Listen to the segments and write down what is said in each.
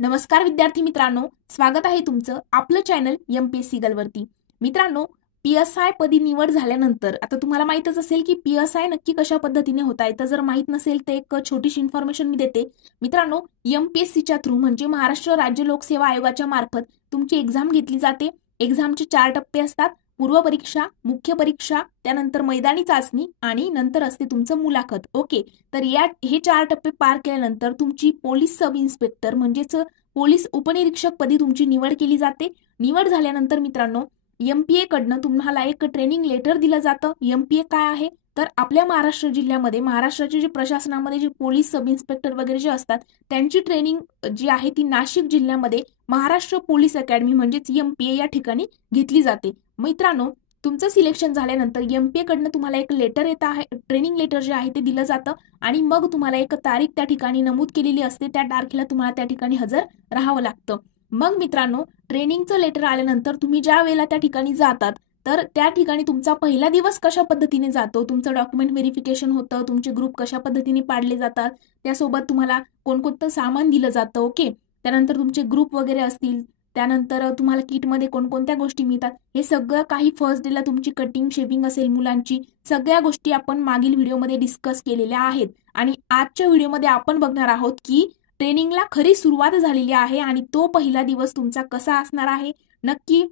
नमस्कार विद्यार्थी मित्रांनो, स्वागत आहे तुमचं आपलं चॅनल एमपीएससी गर्लवरती। मित्रांनो, पीएसआय पदी निवड झाल्यानंतर आता तुम्हाला माहितच असेल की पीएसआय नक्की कशा पद्धतीने होत आहे। तर जर माहित नसेल तर एक छोटीशी इन्फॉर्मेशन मी देते। मित्रांनो, एमपीएससीच्या थ्रू म्हणजे महाराष्ट्र राज्य लोकसेवा आयोगाच्या मार्फत तुमची एक्झाम घेतली जाते। एक्झामचे 4 टप्पे असतात, पूर्व परीक्षा, मुख्य परीक्षा, त्यानंतर मैदानी चाचणी आणि नंतर असते तुमचं मुलाखत। ओके, तर हे 4 टप्पे पार केल्यानंतर तुमची पोलीस सब इन्स्पेक्टर म्हणजेच पोलीस उपनिरीक्षक पदी तुमची निवड केली जाते। निवड झाल्यानंतर मित्रांनो, एमपीए कडनं तुम्हाला एक ट्रेनिंग लेटर दिलं जातं। एमपीए काय आहे तर आपल्या महाराष्ट्र जिल्ह्यामध्ये महाराष्ट्राचे जे प्रशासनामध्ये जे पोलीस सब इन्स्पेक्टर वगैरे जे असतात त्यांची ट्रेनिंग जी आहे ती नाशिक जिल्ह्यामध्ये महाराष्ट्र पोलीस अकॅडमी म्हणजेच एमपीए या ठिकाणी घेतली जाते। मित्रांनो, तुमचं सिलेक्शन झाल्यानंतर एमपीए कडनं तुम्हाला एक लेटर येत आहे, ट्रेनिंग लेटर जे आहे ते दिलं जातं आणि मग तुम्हाला एक तारीख त्या ठिकाणी नमूद केलेली असते, त्या तारखेला तुम्हाला त्या ठिकाणी हजर राहावं लागतं। मग मित्रांनो, ट्रेनिंगचं लेटर आल्यानंतर तुम्ही ज्या वेळेला त्या ठिकाणी जातात तर त्या ठिकाणी तुमचा पहिला दिवस कशा पद्धतीने जातो, तुमचं डॉक्युमेंट व्हेरिफिकेशन होतं, तुमचे ग्रुप कशा पद्धतीने पाडले जातात, त्यासोबत तुम्हाला कोणकोणतं सामान दिलं जातं। ओके, त्यानंतर तुमचे ग्रुप वगैरे असतील, त्यानंतर तुम्हाला किटमध्ये कोणकोणत्या गोष्टी मिळतात, हे सगळं काही फर्स्ट डेला तुमची कटिंग शेविंग असेल मुलांची, सगळ्या गोष्टी आपण मागील व्हिडिओमध्ये डिस्कस केलेल्या आहेत। आणि आजच्या व्हिडिओमध्ये आपण बघणार आहोत की ट्रेनिंगला खरी सुरुवात झालेली आहे आणि तो पहिला दिवस तुमचा कसा असणार आहे नक्की।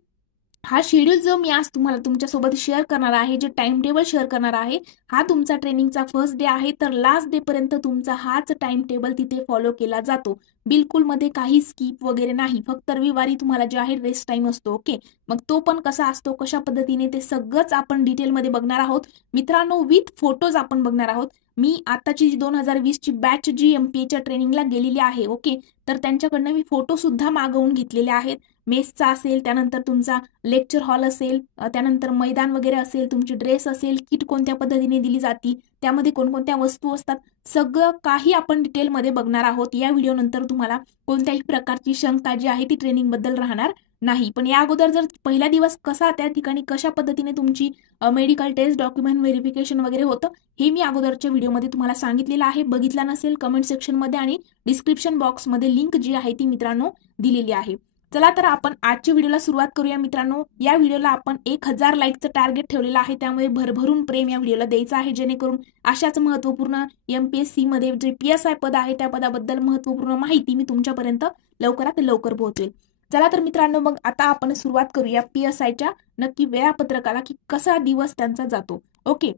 हा शेड्यूल जो मी आज तुम्हाला तुमच्यासोबत शेअर करणार आहे, जे टाइम टेबल शेअर करणार आहे, हा तुमचा ट्रेनिंगचा फर्स्ट डे आहे। तर लास्ट डे पर्यंत तुमचा हाच टाइम टेबल तिथे फॉलो केला जातो, बिलकुल मध्ये काही स्किप वगैरे नाही। फक्त रविवारी तुम्हाला जे आहे रेस्ट टाइम असतो। ओके, मग तो पण कसा असतो, कशा पद्धतीने, ते सगळंच आपण डिटेलमध्ये बघणार आहोत मित्रांनो, विथ फोटोज आपण बघणार आहोत। मी आताची 2020 ची बॅच जी एमपीएच्या ट्रेनिंगला गेलेली आहे, ओके, तर त्यांच्याकडनं मी फोटो सुद्धा मागवून घेतलेले आहेत। मेसचा असेल, त्यानंतर तुमचा लेक्चर हॉल असेल, त्यानंतर मैदान वगैरे असेल, तुमची ड्रेस असेल, किट कोणत्या पद्धतीने दिली जाती, त्यामध्ये कोणकोणत्या वस्तू असतात, सगळं काही आपण डिटेलमध्ये बघणार आहोत। या व्हिडिओ नंतर तुम्हाला कोणत्याही प्रकारची शंका जी आहे ती ट्रेनिंग बद्दल राहणार नाही। पण या अगोदर जर पहिला दिवस कसा, त्या ठिकाणी कशा पद्धतीने तुमची मेडिकल टेस्ट, डॉक्युमेंट व्हेरिफिकेशन वगैरे होतं, हे मी अगोदरच्या व्हिडिओमध्ये तुम्हाला सांगितलेलं आहे। बघितला नसेल कमेंट सेक्शनमध्ये आणि डिस्क्रिप्शन बॉक्समध्ये लिंक जी आहे ती मित्रांनो दिलेली आहे। चला तर आपण आजच्या व्हिडिओला सुरुवात करूया मित्रांनो। या व्हिडिओला आपण 1000 लाईकचं टार्गेट ठेवलेलं आहे, त्यामुळे भरभरून प्रेम या व्हिडिओला द्यायचं आहे, जेणेकरून अशाच महत्त्वपूर्ण एमपीएससी मध्ये जे पीएसआय पद आहे त्या पदाबद्दल महत्त्वपूर्ण माहिती मी तुमच्यापर्यंत लवकरात लवकर पोहोचवेल। चला तर मित्रांनो, मग आता आपण सुरुवात करूया पीएसआयच्या नक्की वेळापत्रकाला, की कसा दिवस त्यांचा जातो। ओके,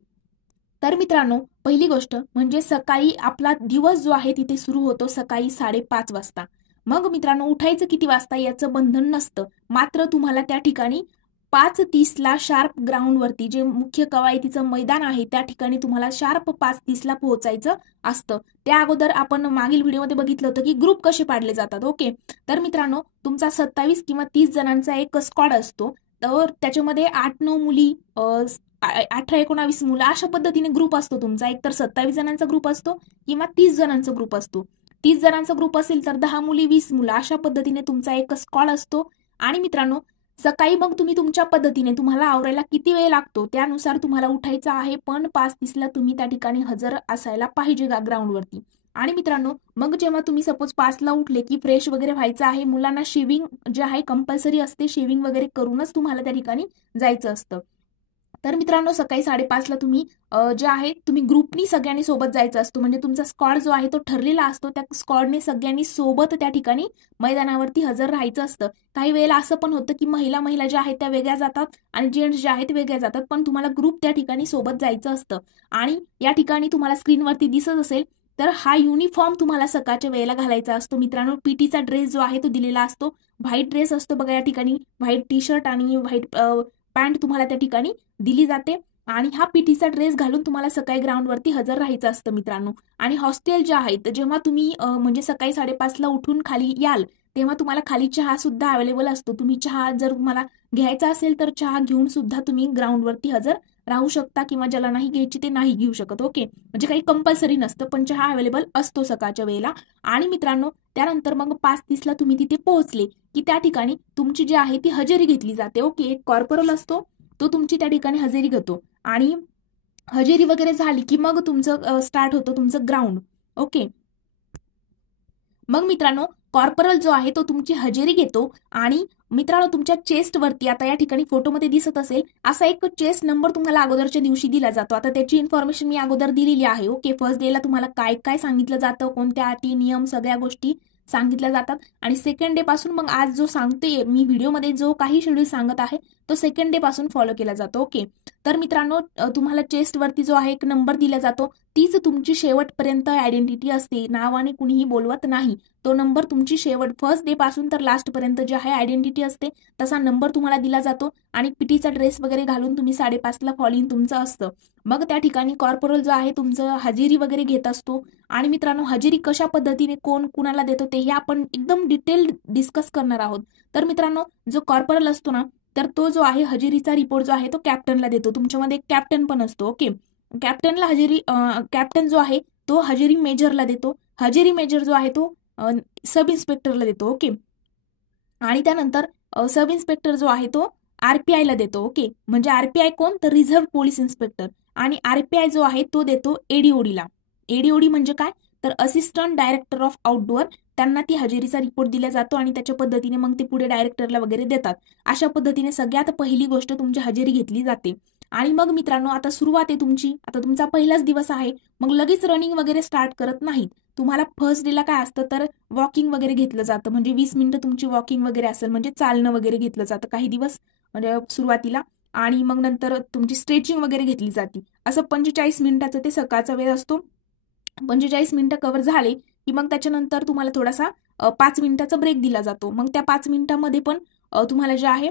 तर मित्रांनो, पहिली गोष्ट म्हणजे सकाळी आपला दिवस जो आहे तिथे सुरू होतो सकाळी 5:30 वाजता। मग मित्रांनो, उठायचं किती वाजता याचं बंधन नसतं, मात्र तुम्हाला त्या ठिकाणी 5:30 ला शार्प ग्राउंडवरती जे मुख्य कवायतीचं मैदान आहे त्या ठिकाणी तुम्हाला शार्प 5:30 ला पोहोचायचं असतं। त्या अगोदर आपण मागील व्हिडिओमध्ये बघितलं होतं की ग्रुप कसे पाडले जातात। ओके, तर मित्रांनो, तुमचा 27 किंवा 30 जणांचा एक स्क्वॉड असतो, तर त्याच्यामध्ये 8-9 मुली, 18-19 मुलं, अशा पद्धतीने ग्रुप असतो तुमचा। एक तर 27 जणांचा ग्रुप असतो किंवा 30 जणांचा ग्रुप असतो। 30 जणांचा ग्रुप असेल तर 10 मुली 20 मुलं, अशा पद्धतीने तुमचा एक स्क्वॉड असतो। आणि मित्रांनो, सकाळी मग तुम्ही तुमच्या पद्धतीने तुम्हाला आवरायला किती वेळ लागतो त्यानुसार तुम्हाला उठायचं आहे, पण 5:30 ला तुम्ही त्या ठिकाणी हजर असायला पाहिजे ग्राउंडवरती। आणि मित्रांनो, मग जेव्हा तुम्ही सपोज 5 ला उठले की फ्रेश वगैरे व्हायचं आहे, मुलांना शेविंग जे आहे कंपल्सरी असते, शेविंग वगैरे करूनच तुम्हाला त्या ठिकाणी जायचं असतं। तर मित्रांनो, सकाळी 5:30 ला तुम्ही जे आहे तुम्ही ग्रुपनी सगळ्यांनी सोबत जायचं असतो, म्हणजे तुमचा स्क्वॉड जो आहे तो ठरलेला असतो, त्या स्क्वॉडने सगळ्यांनी सोबत त्या ठिकाणी मैदानावरती हजर राहायचं असतं। काही वेळेला असं पण होतं की महिला ज्या आहेत त्या वेगळ्या जातात आणि जेंट्स जे आहेत वेगळ्या जातात, पण तुम्हाला ग्रुप त्या ठिकाणी सोबत जायचं असतं। आणि या ठिकाणी तुम्हाला स्क्रीनवरती दिसत असेल तर हा युनिफॉर्म तुम्हाला सकाळच्या वेळेला घालायचा असतो मित्रांनो। पीटीचा ड्रेस जो आहे तो दिलेला असतो, व्हाईट ड्रेस असतो बघा, या ठिकाणी व्हाईट टी शर्ट आणि व्हाईट पॅन्ट तुम्हाला त्या ठिकाणी दिली जाते। आणि हा पीटीचा ड्रेस घालून तुम्हाला सकाळी ग्राउंडवरती हजर राहायचं असतं मित्रांनो। आणि हॉस्टेल जे आहेत, जेव्हा तुम्ही म्हणजे सकाळी 5:30 ला उठून खाली याल तेव्हा तुम्हाला खाली चहा सुद्धा अवेलेबल असतो। तुम्ही चहा जर तुम्हाला घ्यायचा असेल तर चहा घेऊन सुद्धा तुम्ही ग्राउंडवरती हजर राहू शकता, किंवा ज्याला नाही घ्यायची ते नाही घेऊ शकत। ओके, म्हणजे काही कंपल्सरी नसतं, पण चहा अवेलेबल असतो सकाळच्या वेळेला। आणि मित्रांनो, त्यानंतर मग 5:30 ला तुम्ही तिथे पोहोचले की त्या ठिकाणी तुमची जी आहे ती हजेरी घेतली जाते। ओके, एक कॉर्पोरल असतो, तो तुमची त्या ठिकाणी हजेरी घेतो आणि हजेरी वगैरे झाली की मग तुमचं स्टार्ट होतं तुमचं ग्राउंड। ओके, मग मित्रांनो, कॉर्पोरल जो आहे तो तुमची हजेरी घेतो आणि मित्रांनो तुमच्या चेस्टवरती आता या ठिकाणी फोटोमध्ये दिसत असेल असा एक चेस्ट नंबर तुम्हाला अगोदरच्या दिवशी दिला जातो. आता त्याची इन्फॉर्मेशन मी अगोदर दिलेली आहे. ओके, फर्स्ट डेला तुम्हाला काय काय सांगितलं जातं, कोणत्या अटी नियम सगळ्या गोष्टी सांगितल्या जातात आणि सेकंड डे पासून मग आज जो सांगते मी व्हिडिओमध्ये जो काही शेड्यूल सांगत आहे तो सेकंड डे पासून फॉलो केला जातो. ओके, तर मित्रांनो तुम्हाला चेस्टवरती जो आहे एक नंबर दिला जातो, तीच तुमची शेवटपर्यंत आयडेंटिटी असते. नावाने कुणीही बोलवत नाही. तो नंबर तुमची शेवट फर्स्ट डे पासून तर लास्ट पर्यंत जे आहे आयडेंटिटी असते तसा नंबर तुम्हाला दिला जातो आणि पीटीचा ड्रेस वगैरे घालून तुम्ही 5:30ला फॉलिंग तुमचं असतं. मग त्या ठिकाणी कॉर्पोरल जो आहे तुमचं हजेरी वगैरे घेत असतो आणि मित्रांनो हजेरी कशा पद्धतीने कोण कुणाला देतो तेही आपण एकदम डिटेल डिस्कस करणार आहोत. तर मित्रांनो जो कॉर्पोरल असतो ना तर तो जो आहे हजेरीचा रिपोर्ट जो आहे तो कॅप्टनला देतो. तुमच्यामध्ये एक कॅप्टन पण असतो. ओके, कॅप्टनला हजेरी कॅप्टन जो आहे तो हजेरी मेजरला देतो. हजेरी मेजर जो आहे तो सब इन्स्पेक्टरला देतो. ओके, आणि त्यानंतर सब इन्स्पेक्टर जो आहे तो आरपीआयला देतो. ओके, म्हणजे आरपीआय कोण तर रिझर्व्ह पोलीस इन्स्पेक्टर आणि आरपीआय जो आहे तो देतो एडीओडीला. एडीओडी म्हणजे काय तर असिस्टंट डायरेक्टर ऑफ आउटडोअर, त्यांना ती हजेरीचा रिपोर्ट दिला जातो आणि त्याच्या पद्धतीने मग ते पुढे डायरेक्टरला वगैरे देतात. अशा पद्धतीने सगळ्यात पहिली गोष्ट तुमची हजेरी घेतली जाते. आणि मग मित्रांनो आता सुरुवात आहे तुमची, आता तुमचा पहिलाच दिवस आहे, मग लगेच रनिंग वगैरे स्टार्ट करत नाहीत. तुम्हाला फर्स्ट डेला काय असतं तर वॉकिंग वगैरे घेतलं जातं, म्हणजे 20 मिनिटं तुमची वॉकिंग वगैरे असेल, म्हणजे चालणं वगैरे घेतलं जातं काही दिवस म्हणजे सुरुवातीला. आणि मग नंतर तुमची स्ट्रेचिंग वगैरे घेतली जाते. असं 45 मिनिटाचं ते सकाळचा वेळ असतो. 45 मिनिटं कव्हर झाले की मग त्याच्यानंतर तुम्हाला थोडासा 5 मिनिटाचा ब्रेक दिला जातो. मग त्या 5 मिनिटांमध्ये पण तुम्हाला जे आहे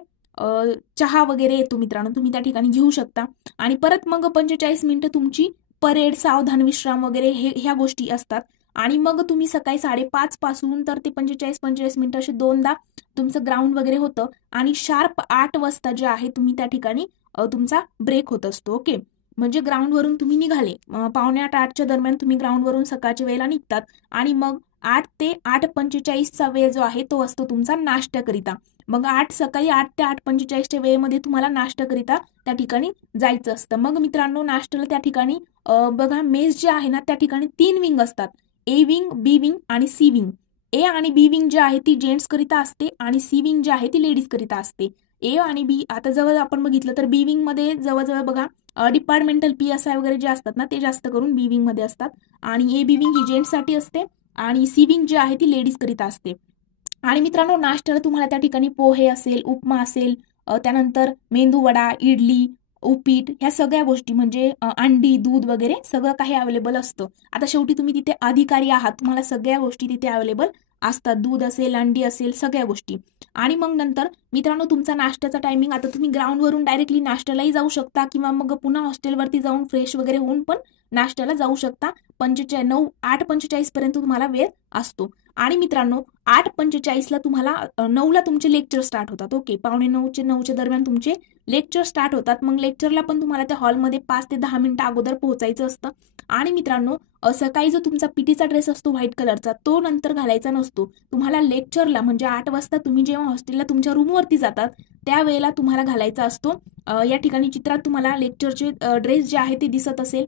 चहा वगैरे येतो मित्रांनो, तुम्ही त्या ठिकाणी घेऊ शकता. आणि परत मग 45 मिनिटं तुमची परेड, सावधान विश्राम वगैरे ह्या गोष्टी असतात. आणि मग तुम्ही सकाळी 5:30 पासून तर ते 45 मिनिटं असे दोनदा तुमचं ग्राउंड वगैरे होतं आणि शार्प 8 वाजता जे आहे तुम्ही त्या ठिकाणी तुमचा ब्रेक होत असतो. ओके, म्हणजे ग्राउंडवरून तुम्ही निघाले 7:45-8च्या दरम्यान तुम्ही ग्राउंडवरून सकाळच्या वेळेला निघतात आणि मग 8 ते 8:45चा वेळ जो आहे तो असतो तुमचा नाश्त्याकरिता. मग सकाळी 8 ते 8:45च्या वेळेमध्ये तुम्हाला नाश्त्याकरिता त्या ठिकाणी जायचं असतं. मग मित्रांनो नाश्त्याला त्या ठिकाणी बघा मेस जे आहे ना त्या ठिकाणी 3 विंग असतात, ए विंग, बी विंग आणि सी विंग. ए आणि बी विंग जी आहे ती जेंट्स करिता असते आणि सी विंग जी आहे ती लेडीज करिता असते. ए आणि बी आता जवळ आपण बघितलं तर बी विंग मध्ये जवळजवळ बघा डिपार्टमेंटल PSI वगैरे जे असतात ना ते जास्त करून बी विंग मध्ये असतात आणि ए बी विंग ही जेंट्ससाठी असते आणि सी विंग जी आहे ती लेडीज करिता असते. आणि मित्रांनो नाश्त्याला तुम्हाला त्या ठिकाणी पोहे असेल, उपमा असेल, त्यानंतर मेंदू वडा, इडली, उपीट ह्या सगळ्या गोष्टी म्हणजे अंडी, दूध वगैरे सगळं काही अवेलेबल असतं. आता शेवटी तुम्ही तिथे अधिकारी आहात, तुम्हाला सगळ्या गोष्टी तिथे अवेलेबल असतात. दूध असेल, अंडी असेल, सगळ्या गोष्टी. आणि मग नंतर मित्रांनो तुमचा नाश्त्याचा टायमिंग, आता तुम्ही ग्राउंडवरून डायरेक्टली नाश्त्यालाही जाऊ शकता किंवा मग पुन्हा हॉस्टेलवरती जाऊन फ्रेश वगैरे होऊन पण नाश्त्याला जाऊ शकता. 8:45 पर्यंत तुम्हाला वेळ असतो. आणि मित्रांनो 8:45ला तुम्हाला 9ला तुमचे लेक्चर स्टार्ट होतात. ओके, 8:45-9च्या दरम्यान तुमचे लेक्चर स्टार्ट होतात. मग लेक्चरला पण तुम्हाला त्या हॉलमध्ये 5 ते 10 मिनिटं अगोदर पोहोचायचं असतं. आणि मित्रांनो सकाळी जो तुमचा पीटीचा ड्रेस असतो व्हाईट कलरचा तो नंतर घालायचा नसतो. तुम्हाला लेक्चरला म्हणजे 8 वाजता तुम्ही जेव्हा हॉस्टेलला तुमच्या रूमवरती जातात त्यावेळेला तुम्हाला घालायचा असतो. या ठिकाणी चित्रात तुम्हाला लेक्चरचे ड्रेस जे आहे ते दिसत असेल.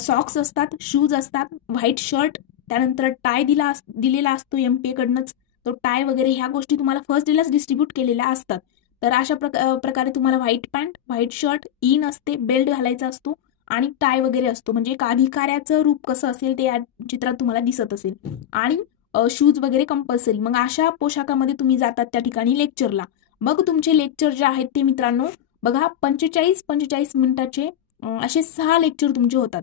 सॉक्स असतात, शूज असतात, व्हाईट शर्ट, त्यानंतर टाय दिलेला असतो MPA कडनंच. तो टाय वगैरे ह्या गोष्टी तुम्हाला फर्स्ट डेलाच डिस्ट्रीब्यूट केलेल्या असतात. तर अशा प्रकारे तुम्हाला white pant, white shirt, in असते, बेल्ट घालायचा असतो आणि टाय वगैरे असतो. म्हणजे एक अधिकाऱ्याचं रूप कसं असेल ते या चित्रात तुम्हाला दिसत असेल. आणि शूज वगैरे कंपल्सरी. मग अशा पोशाखामध्ये तुम्ही जातात त्या ठिकाणी लेक्चरला. मग तुमचे लेक्चर जे आहेत ते मित्रांनो बघा 45 मिनिटाचे असे 6 लेक्चर तुमचे होतात.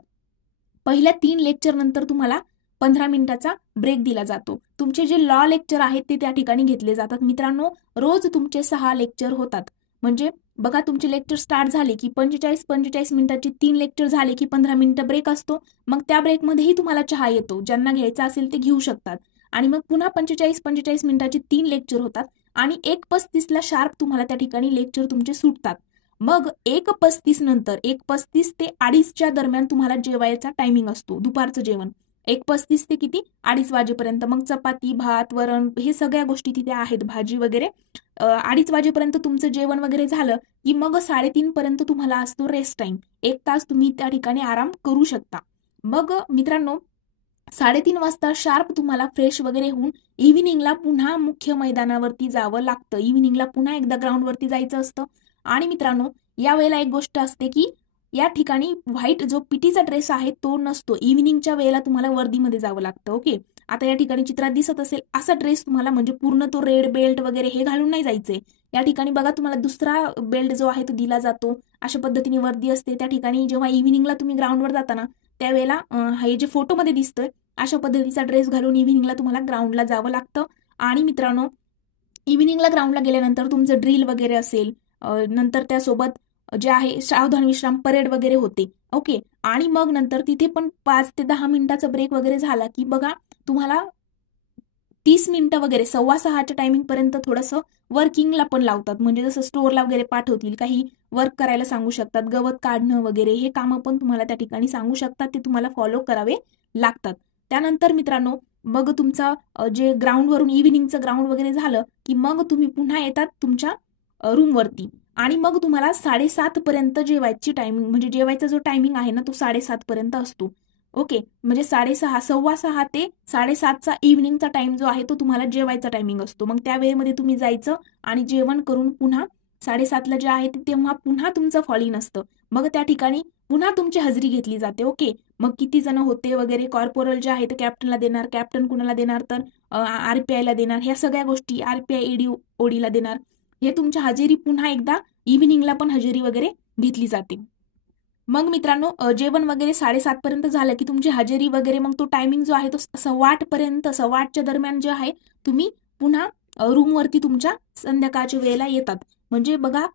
पहिल्या 3 लेक्चर नंतर तुम्हाला 15 मिनिटाचा ब्रेक दिला जातो. तुमचे जे लॉ लेक्चर आहेत ते त्या ठिकाणी घेतले जातात. मित्रांनो रोज तुमचे 6 लेक्चर होतात. म्हणजे बघा तुमचे लेक्चर स्टार्ट झाले की 45 मिनिटाचे 3 लेक्चर झाले की 15 मिनिटं ब्रेक असतो. मग त्या ब्रेकमध्येही तुम्हाला चहा येतो, ज्यांना घ्यायचा असेल ते घेऊ शकतात. आणि मग पुन्हा 45 मिनिटाचे 3 लेक्चर होतात आणि 1:35ला शार्प तुम्हाला त्या ठिकाणी लेक्चर तुमचे सुटतात. मग 1:35 नंतर 1:35 ते 2:30च्या दरम्यान तुम्हाला जेवायचा टायमिंग असतो, दुपारचं जेवण. 1:35 ते किती 2:30 वाजेपर्यंत. मग चपाती, भात, वरण हे सगळ्या गोष्टी तिथे आहेत, भाजी वगैरे. 2:30 वाजेपर्यंत तुमचं जेवण वगैरे झालं की मग 3:30 पर्यंत तुम्हाला असतो रेस्ट टाइम. 1 तास तुम्ही त्या ठिकाणी आराम करू शकता. मग मित्रांनो 3:30 वाजता शार्प तुम्हाला फ्रेश वगैरे होऊन इव्हिनिंगला पुन्हा मुख्य मैदानावरती जावं लागतं. इव्हिनिंगला पुन्हा एकदा ग्राउंडवरती जायचं असतं. आणि मित्रांनो, या वेळेला एक गोष्ट असते की या ठिकाणी व्हाईट जो पीटीचा ड्रेस आहे तो नसतो. इव्हिनिंगच्या वेळेला तुम्हाला वर्दीमध्ये जावं लागतं. ओके, आता या ठिकाणी चित्रात दिसत असेल असा ड्रेस तुम्हाला, म्हणजे पूर्ण तो रेड बेल्ट वगैरे हे घालून नाही जायचंय. या ठिकाणी बघा तुम्हाला दुसरा बेल्ट जो आहे तो दिला जातो. अशा पद्धतीने वर्दी असते. त्या ठिकाणी जेव्हा इव्हिनिंगला तुम्ही ग्राउंडवर जाताना त्यावेळेला हे जे फोटोमध्ये दिसतोय अशा पद्धतीचा ड्रेस घालून इव्हिनिंगला तुम्हाला ग्राउंडला जावं लागतं. आणि मित्रांनो, इव्हिनिंगला ग्राउंडला गेल्यानंतर तुमचं ड्रिल वगैरे असेल, नंतर त्यासोबत जे आहे सावधान विश्राम परेड वगैरे होते. ओके, आणि मग नंतर तिथे पण 5 ते 10 मिनिटाचा ब्रेक वगैरे झाला की बघा तुम्हाला 30 मिनिटं वगैरे 5:15च्या टायमिंग पर्यंत थोडंसं वर्किंगला पण लावतात. म्हणजे जसं स्टोअरला वगैरे पाठवतील, काही वर्क करायला सांगू शकतात, गवत काढणं वगैरे हे कामं पण तुम्हाला त्या ठिकाणी सांगू शकतात. ते तुम्हाला फॉलो करावे लागतात. त्यानंतर मित्रांनो, मग तुमचा जे ग्राउंडवरून इव्हिनिंगचं ग्राउंड वगैरे झालं की मग तुम्ही पुन्हा येतात तुमच्या रूमवरती. आणि मग तुम्हाला 7:30 पर्यंत जेवायची टायमिंग, म्हणजे जेवायचा जो टायमिंग आहे ना तो 7:30 पर्यंत असतो. ओके, म्हणजे 6:30, 6:15 ते 7:30चा इव्हिनिंगचा टाइम जो आहे तो तुम्हाला जेवायचा टायमिंग असतो. मग त्या वेळेमध्ये तुम्ही जायचं आणि जेवण करून पुन्हा 7:30ला जे आहे तेव्हा पुन्हा तुमचं फॉल इन असतं. मग त्या ठिकाणी पुन्हा तुमची हजेरी घेतली जाते. ओके, मग किती जण होते वगैरे, कॉर्पोरल जे आहे ते कॅप्टनला देणार, कॅप्टन कुणाला देणार तर आरपीआयला देणार, ह्या सगळ्या गोष्टी आरपीआय एडी ओडीला देणार. हे तुमच्या हजेरी पुन्हा एकदा इव्हिनिंगला पण हजेरी वगैरे घेतली जाते. मग मित्रांनो, जेवण वगैरे 7:30 पर्यंत झालं की तुमची हजेरी वगैरे, मग तो टायमिंग जो आहे तो 8:15 पर्यंत, 8:15च्या दरम्यान जे आहे तुम्ही पुन्हा रूमवरती तुमच्या संध्याकाळच्या वेळेला येतात. म्हणजे बघा,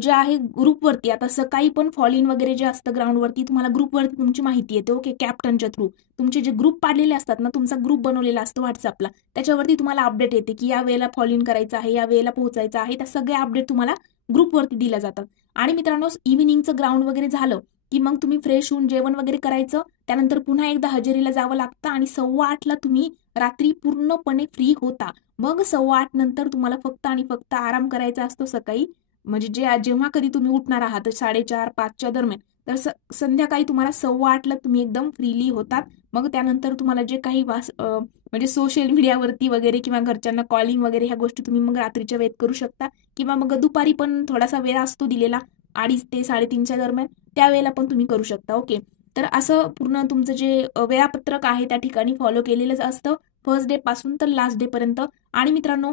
जे आहे ग्रुपवरती, आता सकाळी पण फॉल इन वगैरे जे असतं ग्राउंडवरती तुम्हाला ग्रुपवरती तुमची माहिती येते. ओके, कॅप्टनच्या थ्रू तुमचे जे ग्रुप पाडलेले असतात ना, तुमचा ग्रुप बनवलेला असतो व्हॉट्सअपला, त्याच्यावरती तुम्हाला अपडेट येते की या वेळेला फॉल इन करायचं आहे, या वेळेला पोहोचायचं आहे. त्या सगळ्या अपडेट तुम्हाला ग्रुपवरती दिल्या जातात. आणि मित्रांनो, इव्हिनिंगचं ग्राउंड वगैरे झालं की मग तुम्ही फ्रेश होऊन जेवण वगैरे करायचं. त्यानंतर पुन्हा एकदा हजेरीला जावं लागतं आणि 8:15ला तुम्ही रात्री पूर्णपणे फ्री होता. मग 8:15 नंतर तुम्हाला फक्त आणि फक्त आराम करायचा असतो सकाळी. म्हणजे जेव्हा कधी तुम्ही उठणार आहात 4:30-5च्या दरम्यान, तर संध्याकाळी तुम्हाला 8:15ला तुम्ही एकदम फ्रीली होतात. मग त्यानंतर तुम्हाला जे काही म्हणजे सोशल मीडियावरती वगैरे किंवा घरच्यांना कॉलिंग वगैरे ह्या गोष्टी तुम्ही मग रात्रीच्या वेळेत करू शकता. किंवा मग दुपारी पण थोडासा वेळ असतो दिलेला 2:30 ते 3:30च्या दरम्यान, त्यावेळेला पण तुम्ही करू शकता. ओके, तर असं पूर्ण तुमचं जे वेळापत्रक आहे त्या ठिकाणी फॉलो केलेलंच असतं, फर्स्ट डे पासून तर लास्ट डे पर्यंत. आणि मित्रांनो,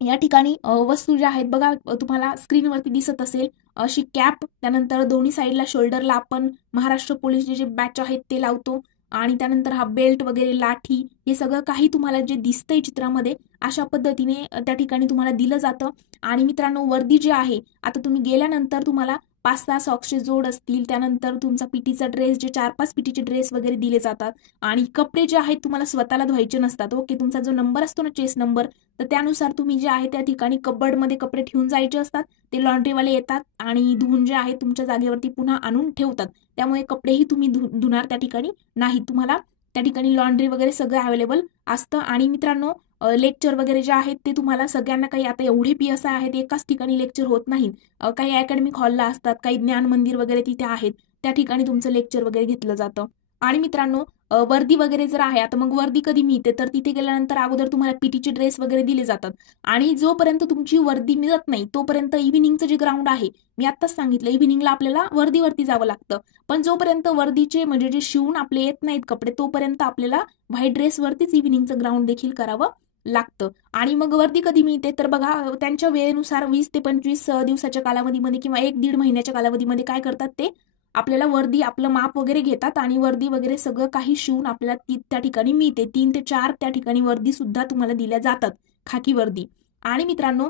या ठिकाणी वस्तू ज्या आहेत बघा, तुम्हाला स्क्रीनवरती दिसत असेल अशी कॅप, त्यानंतर दोन्ही साईडला शोल्डरला आपण महाराष्ट्र पोलीसचे जे बॅच आहेत ते लावतो. आणि त्यानंतर हा बेल्ट वगैरे, लाठी, हे सगळं काही तुम्हाला जे दिसतंय चित्रामध्ये अशा पद्धतीने त्या ठिकाणी तुम्हाला दिलं जातं. आणि मित्रांनो, वर्दी जी आहे, आता तुम्ही गेल्यानंतर तुम्हाला 5-6 सॉक्सचे जोड असतील, त्यानंतर तुमचा पीटीचा ड्रेस, जे 4-5 पीटीचे ड्रेस वगैरे दिले जातात. आणि कपडे जे आहेत तुम्हाला स्वतःला धुवायचे नसतात. ओके, तुमचा जो नंबर असतो ना, चेस नंबर, तर त्यानुसार तुम्ही जे आहे त्या ठिकाणी कबर्डमध्ये कपडे ठेवून जायचे असतात. ते लॉन्ड्रीवाले येतात आणि धुवून जे आहे तुमच्या जागेवरती पुन्हा आणून ठेवतात. त्यामुळे कपडेही तुम्ही धुणार त्या ठिकाणी नाही. तुम्हाला त्या ठिकाणी लॉन्ड्री वगैरे सगळं अवेलेबल असतं. आणि मित्रांनो, लेक्चर वगैरे जे आहेत ते तुम्हाला सगळ्यांना, काही आता एवढे पीएसआय आहेत एकाच ठिकाणी लेक्चर होत नाहीत. काही अकॅडमिक हॉलला असतात, काही ज्ञान मंदिर वगैरे तिथे आहेत, त्या ठिकाणी तुमचं लेक्चर वगैरे घेतलं जातं. आणि मित्रांनो, वर्दी वगैरे जर आहे, आता मग वर्दी कधी मिळते तर तिथे गेल्यानंतर अगोदर तुम्हाला पीटीचे ड्रेस वगैरे दिले जातात. आणि जोपर्यंत तुमची वर्दी मिळत नाही तोपर्यंत इव्हिनिंगचं जे ग्राउंड आहे, मी आत्ताच सांगितलं इव्हिनिंगला आपल्याला वर्दीवरती जावं लागतं. पण जोपर्यंत वर्दीचे म्हणजे जे शिवून आपले येत नाहीत कपडे, तोपर्यंत आपल्याला व्हाईट ड्रेसवरतीच इव्हिनिंगचं ग्राउंड देखील करावं लागतं. आणि मग वर्दी कधी मिळते तर बघा, त्यांच्या वेळेनुसार 20 ते 25 दिवसाच्या कालावधीमध्ये किंवा 1-1.5 महिन्याच्या कालावधीमध्ये काय करतात ते आपल्याला वर्दी, आपलं माप वगैरे घेतात आणि वर्दी वगैरे सगळं काही शिवून आपल्याला त्या ठिकाणी मिळते. 3 ते 4 त्या ठिकाणी वर्दी सुद्धा तुम्हाला दिल्या जातात, खाकी वर्दी. आणि मित्रांनो,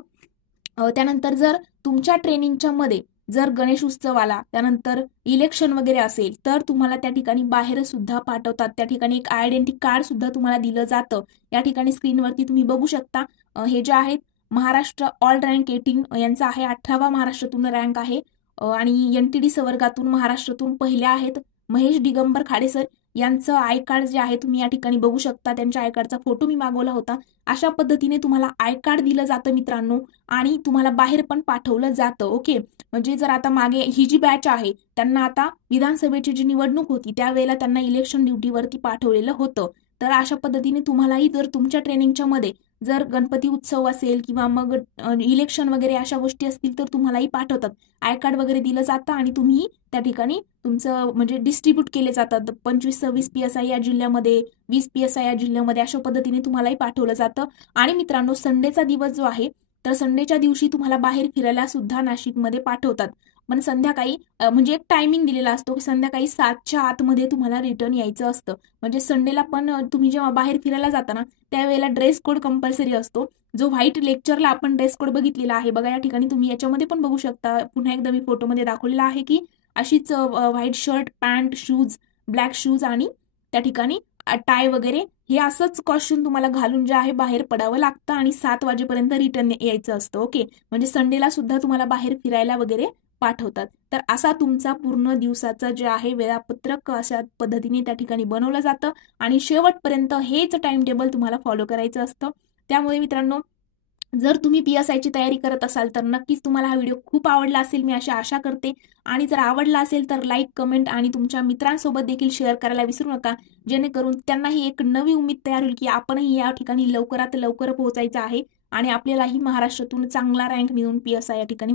त्यानंतर जर तुमच्या ट्रेनिंगच्या मध्ये जर गणेश उत्सव आला, त्यानंतर इलेक्शन वगैरे असेल, तर तुम्हाला त्या ठिकाणी बाहेर सुद्धा पाठवतात. त्या ठिकाणी एक आयडेंटिटी कार्ड सुद्धा तुम्हाला दिलं जातं. या ठिकाणी स्क्रीनवरती तुम्ही बघू शकता. हे जे आहेत महाराष्ट्र ऑल रँक 18 यांचा आहे, 18वा महाराष्ट्रातून रँक आहे. आणि एनटीडी संवर्गातून महाराष्ट्रातून पहिल्या आहेत महेश दिगंबर खाडे सर, यांचं आय कार्ड जे आहे तुम्ही या ठिकाणी बघू शकता. त्यांच्या आय कार्डचा फोटो मी मागवला होता. अशा पद्धतीने तुम्हाला आय कार्ड दिलं जातं मित्रांनो. आणि तुम्हाला बाहेर पण पाठवलं जातं. ओके, म्हणजे जर आता मागे ही जी बॅच आहे त्यांना आता विधानसभेची जी निवडणूक होती त्यावेळेला त्यांना इलेक्शन ड्युटीवरती पाठवलेलं होतं. तर अशा पद्धतीने तुम्हालाही जर तुमच्या ट्रेनिंगच्या मध्ये जर गणपती उत्सव असेल किंवा मग इलेक्शन वगैरे अशा गोष्टी असतील तर तुम्हालाही पाठवतात. आय कार्ड वगैरे दिलं जातं आणि तुम्ही त्या ठिकाणी तुमचं म्हणजे डिस्ट्रीब्यूट केले जातात. 25-26 PSI या जिल्ह्यामध्ये, 20 PSI या जिल्ह्यामध्ये अशा पद्धतीने तुम्हालाही पाठवलं जातं. आणि मित्रांनो, संडेचा दिवस जो आहे तर संडेच्या दिवशी तुम्हाला बाहेर फिरायला सुद्धा नाशिकमध्ये पाठवतात. पण संध्याकाळी म्हणजे एक टायमिंग दिलेला असतो की संध्याकाळी 7च्या आतमध्ये तुम्हाला रिटर्न यायचं असतं. म्हणजे संडेला पण तुम्ही जेव्हा बाहेर फिरायला जाता ना त्यावेळेला ड्रेस कोड कंपल्सरी असतो. जो व्हाईट लेक्चरला आपण ड्रेस कोड बघितलेला आहे बघा, या ठिकाणी तुम्ही याच्यामध्ये पण बघू शकता. पुन्हा एकदा मी फोटोमध्ये दाखवलेला आहे की अशीच white shirt, pant, shoes, black shoes आणि त्या ठिकाणी टाय वगैरे हे असंच कॉस्ट्युम तुम्हाला घालून जे आहे बाहेर पडावं लागतं आणि 7 वाजेपर्यंत रिटर्न यायचं असतं. ओके, म्हणजे संडेला सुद्धा तुम्हाला बाहेर फिरायला वगैरे पाठवतात. तर असा तुमचा पूर्ण दिवसाचा जे आहे वेळापत्रक अशा पद्धतीने त्या ठिकाणी बनवलं जातं आणि शेवटपर्यंत हेच टाइम टेबल तुम्हाला फॉलो करायचं असतं. त्यामुळे मित्रांनो, जर तुम्ही PSIची तयारी करत असाल तर नक्कीच तुम्हाला हा व्हिडिओ खूप आवडला असेल, मी अशी आशा करते. आणि जर आवडला असेल तर लाईक, कमेंट आणि तुमच्या मित्रांसोबत देखील शेअर करायला विसरू नका, जेणेकरून त्यांनाही एक नवी उमेद तयार होईल की आपणही या ठिकाणी लवकरात लवकर पोहोचायचं आहे आणि आपल्यालाही महाराष्ट्रातून चांगला रँक मिळून PSI या ठिकाणी